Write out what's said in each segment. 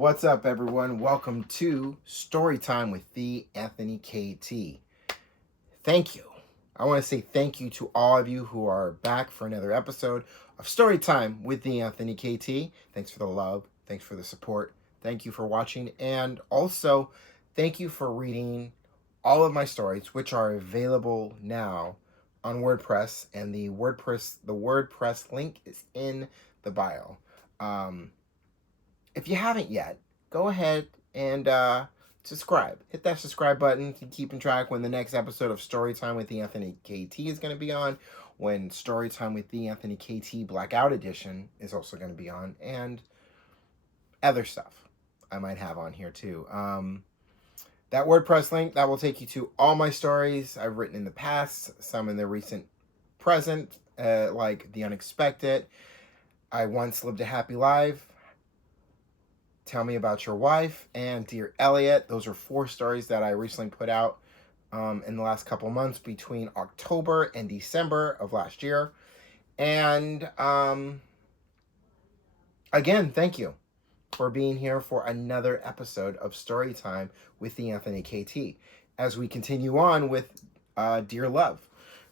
What's up, everyone? Welcome to Storytime with the Anthony KT. Thank you. I want to say thank you to all of you who are back for another episode of Storytime with the Anthony KT. Thanks for the love. Thanks for the support. Thank you for watching. And also, thank you for reading all of my stories, which are available now on WordPress. And the WordPress link is in the bio. If you haven't yet, go ahead and subscribe. Hit that subscribe button to keep in track when the next episode of Storytime with the Anthony KT is going to be on, when Storytime with the Anthony KT Blackout Edition is also going to be on, and other stuff I might have on here too. That WordPress link, that will take you to all my stories I've written in the past, some in the recent present, like The Unexpected, I Once Lived a Happy Life, Tell Me About Your Wife, and Dear Elliot. Those are 4 stories that I recently put out in the last couple months between October and December of last year. And again, thank you for being here for another episode of Storytime with the Anthony KT as we continue on with Dear Love.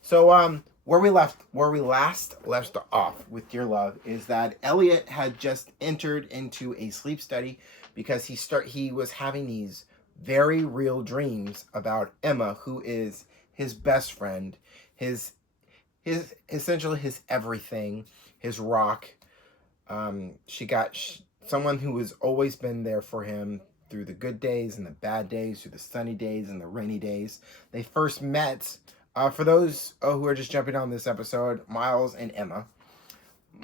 So where we last left off with Dear Love is that Elliot had just entered into a sleep study because he was having these very real dreams about Emma, who is his best friend, his essentially his everything, his rock. She got someone who has always been there for him through the good days and the bad days, through the sunny days and the rainy days. They first met, for those who are just jumping on this episode, Miles and Emma.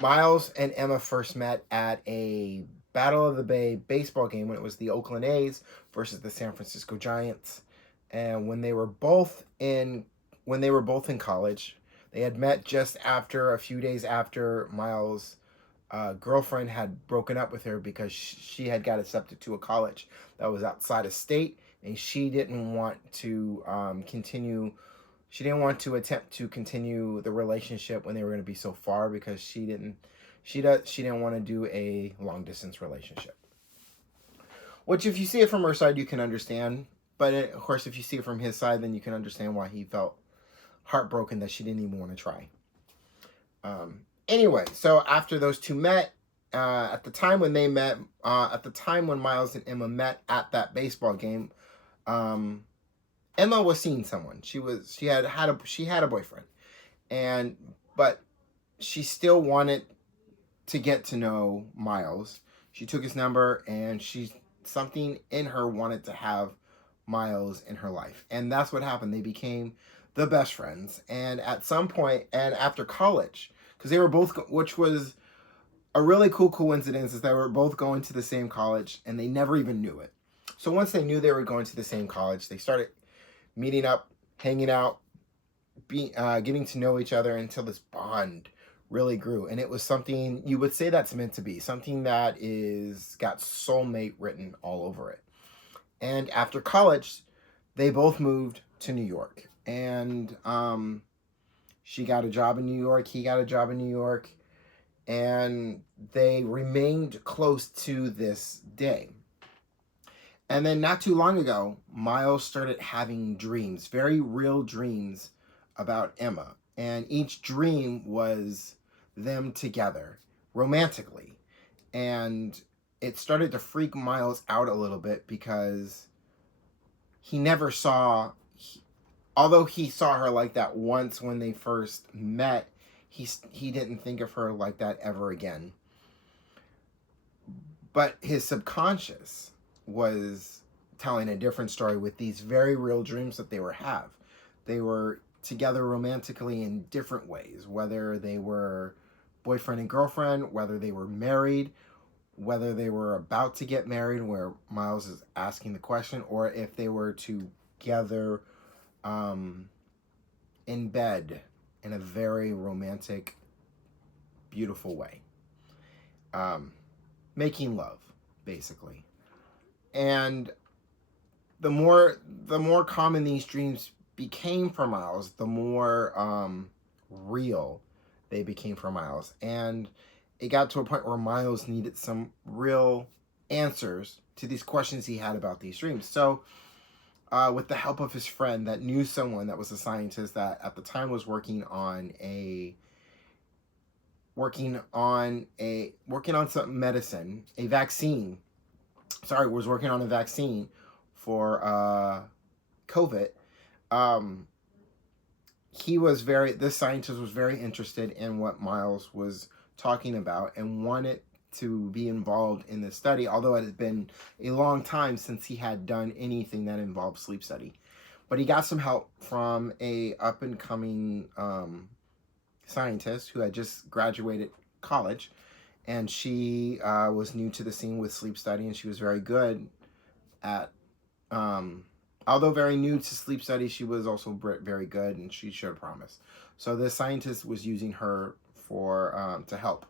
Miles and Emma first met at a Battle of the Bay baseball game when it was the Oakland A's versus the San Francisco Giants. And when they were both in college, they had met just after, a few days after Miles' girlfriend had broken up with her because she had got accepted to a college that was outside of state, and she didn't want to continue. She didn't want to attempt to continue the relationship when they were going to be so far because she didn't want to do a long distance relationship. Which, if you see it from her side, you can understand. But of course, if you see it from his side, then you can understand why he felt heartbroken that she didn't even want to try. Anyway, so after those two met, at the time when Miles and Emma met at that baseball game, Emma was seeing someone. She had a boyfriend, but she still wanted to get to know Miles. She took his number, and something in her wanted to have Miles in her life, and that's what happened. They became the best friends, and at some point, and after college, because they were both, which was a really cool coincidence, is they were both going to the same college, and they never even knew it. So once they knew they were going to the same college, they started meeting up, hanging out, getting to know each other until this bond really grew. And it was something you would say that's meant to be, something that got soulmate written all over it. And after college, they both moved to New York. And she got a job in New York, he got a job in New York, and they remained close to this day. And then not too long ago, Miles started having dreams, very real dreams about Emma. And each dream was them together, romantically. And it started to freak Miles out a little bit because he never saw, although he saw her like that once when they first met, he didn't think of her like that ever again. But his subconscious was telling a different story with these very real dreams that they were together romantically in different ways, whether they were boyfriend and girlfriend, whether they were married, whether they were about to get married, where Miles is asking the question, or if they were together in bed in a very romantic, beautiful way. Making love, basically. And the more common these dreams became for Miles, the more real they became for Miles. And it got to a point where Miles needed some real answers to these questions he had about these dreams. So, with the help of his friend that knew someone that was a scientist that at the time was working on some medicine, a vaccine. Sorry, was working on a vaccine for COVID. Um, this scientist was very interested in what Miles was talking about and wanted to be involved in this study, although it had been a long time since he had done anything that involved sleep study. But he got some help from a up and coming scientist who had just graduated college, and she was new to the scene with sleep study, and she was very good at although very new to sleep study, she was also very good, and she showed promise. So the scientist was using her for to help.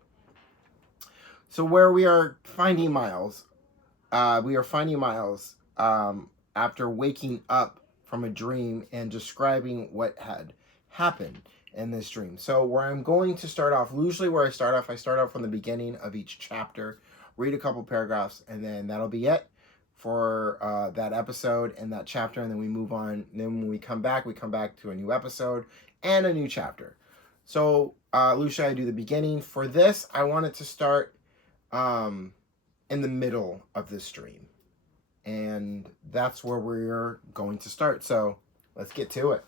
So where we are finding Miles, after waking up from a dream and describing what had happened in this dream. So where I'm going to start off, usually where I start off from the beginning of each chapter, read a couple paragraphs, and then that'll be it for that episode and that chapter, and then we move on. And then when we come back to a new episode and a new chapter. So Lucia, I do the beginning. For this, I wanted to start in the middle of this dream, and that's where we're going to start. So let's get to it.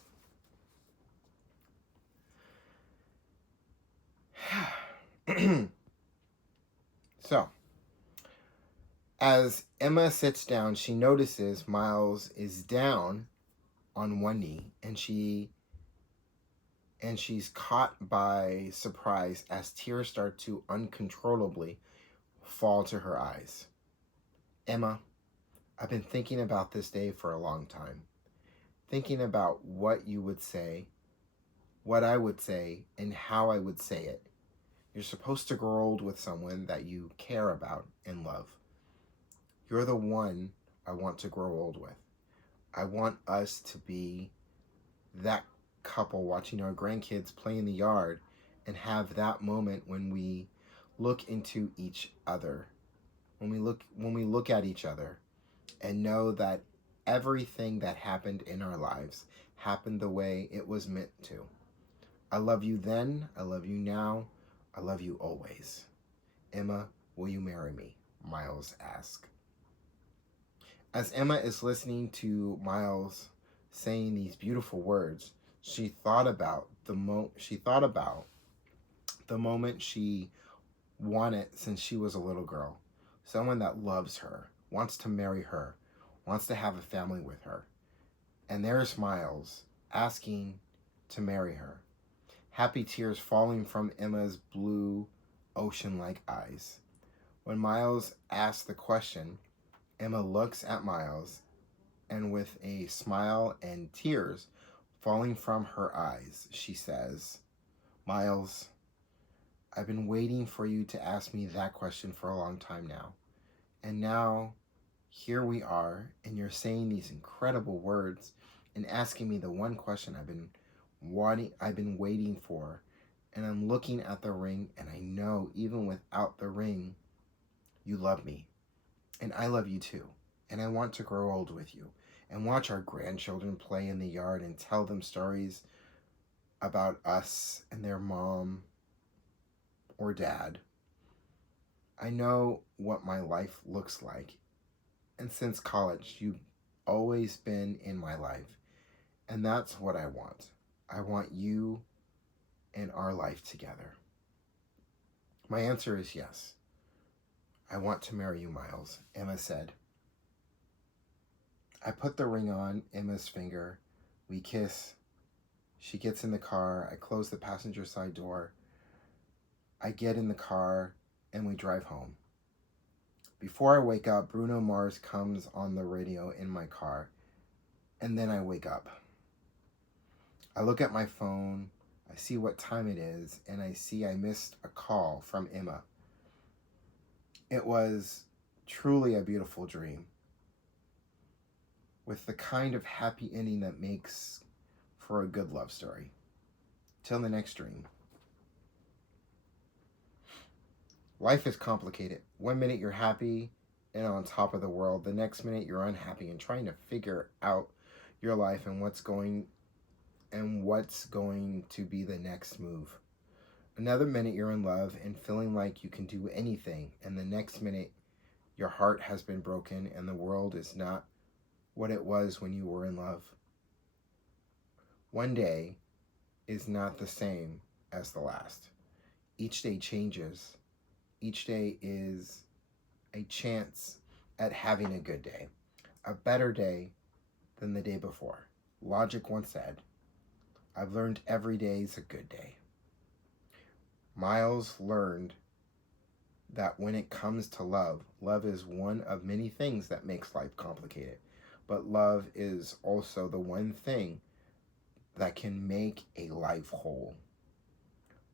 So, as Emma sits down, she notices Miles is down on one knee, and she's caught by surprise as tears start to uncontrollably fall to her eyes. Emma, I've been thinking about this day for a long time. Thinking about what you would say, what I would say, and how I would say it. You're supposed to grow old with someone that you care about and love. You're the one I want to grow old with. I want us to be that couple watching our grandkids play in the yard and have that moment when we look into each other, when we look at each other and know that everything that happened in our lives happened the way it was meant to. I love you then, I love you now, I love you always. Emma, will you marry me? Miles asked. As Emma is listening to Miles saying these beautiful words, she thought about the moment she wanted since she was a little girl. Someone that loves her, wants to marry her, wants to have a family with her. And there's Miles asking to marry her. Happy tears falling from Emma's blue ocean-like eyes. When Miles asks the question, Emma looks at Miles, and with a smile and tears falling from her eyes, she says, Miles, I've been waiting for you to ask me that question for a long time now. And now, here we are, and you're saying these incredible words and asking me the one question I've been waiting for. And I'm looking at the ring, and I know even without the ring, you love me. And I love you too. And I want to grow old with you and watch our grandchildren play in the yard and tell them stories about us and their mom or dad. I know what my life looks like. And since college, you've always been in my life. And that's what I want. I want you and our life together. My answer is yes. I want to marry you, Miles, Emma said. I put the ring on Emma's finger. We kiss. She gets in the car. I close the passenger side door. I get in the car and we drive home. Before I wake up, Bruno Mars comes on the radio in my car, and then I wake up. I look at my phone, I see what time it is, and I see I missed a call from Emma. It was truly a beautiful dream, with the kind of happy ending that makes for a good love story. Till the next dream. Life is complicated. One minute you're happy and on top of the world. The next minute you're unhappy and trying to figure out your life and what's going to be the next move. Another minute you're in love and feeling like you can do anything, and the next minute your heart has been broken and the world is not what it was when you were in love. One day is not the same as the last. Each day changes. Each day is a chance at having a good day, a better day than the day before. Logic once said, I've learned every day is a good day. Miles learned that when it comes to love, love is one of many things that makes life complicated. But love is also the one thing that can make a life whole.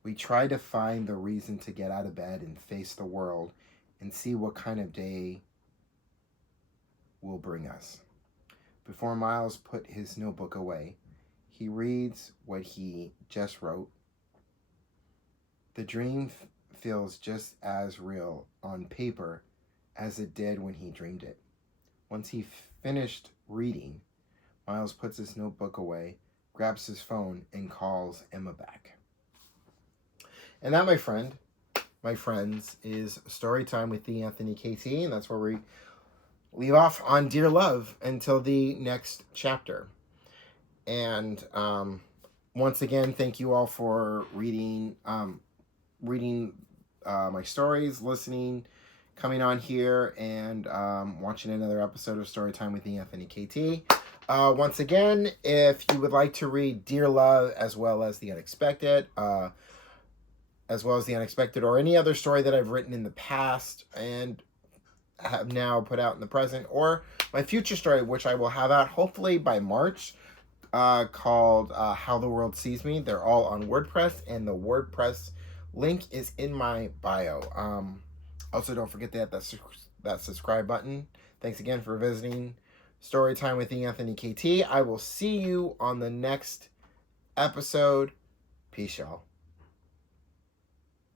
We try to find the reason to get out of bed and face the world and see what kind of day will bring us. Before Miles put his notebook away, he reads what he just wrote. The dream feels just as real on paper as it did when he dreamed it. Once he finished reading, Miles puts his notebook away, grabs his phone, and calls Emma back. And that, my friends, is Story Time with the Anthony KT, and that's where we leave off on Dear Love until the next chapter. And once again, thank you all for reading my stories, listening, coming on here, and watching another episode of Story Time with the Anthony KT. Once again, if you would like to read Dear Love as well as The Unexpected, or any other story that I've written in the past and have now put out in the present, or my future story, which I will have out hopefully by March, called How the World Sees Me. They're all on WordPress, and the WordPress link is in my bio. Also, don't forget to hit that subscribe button. Thanks again for visiting Storytime with the Anthony KT. I will see you on the next episode. Peace, y'all.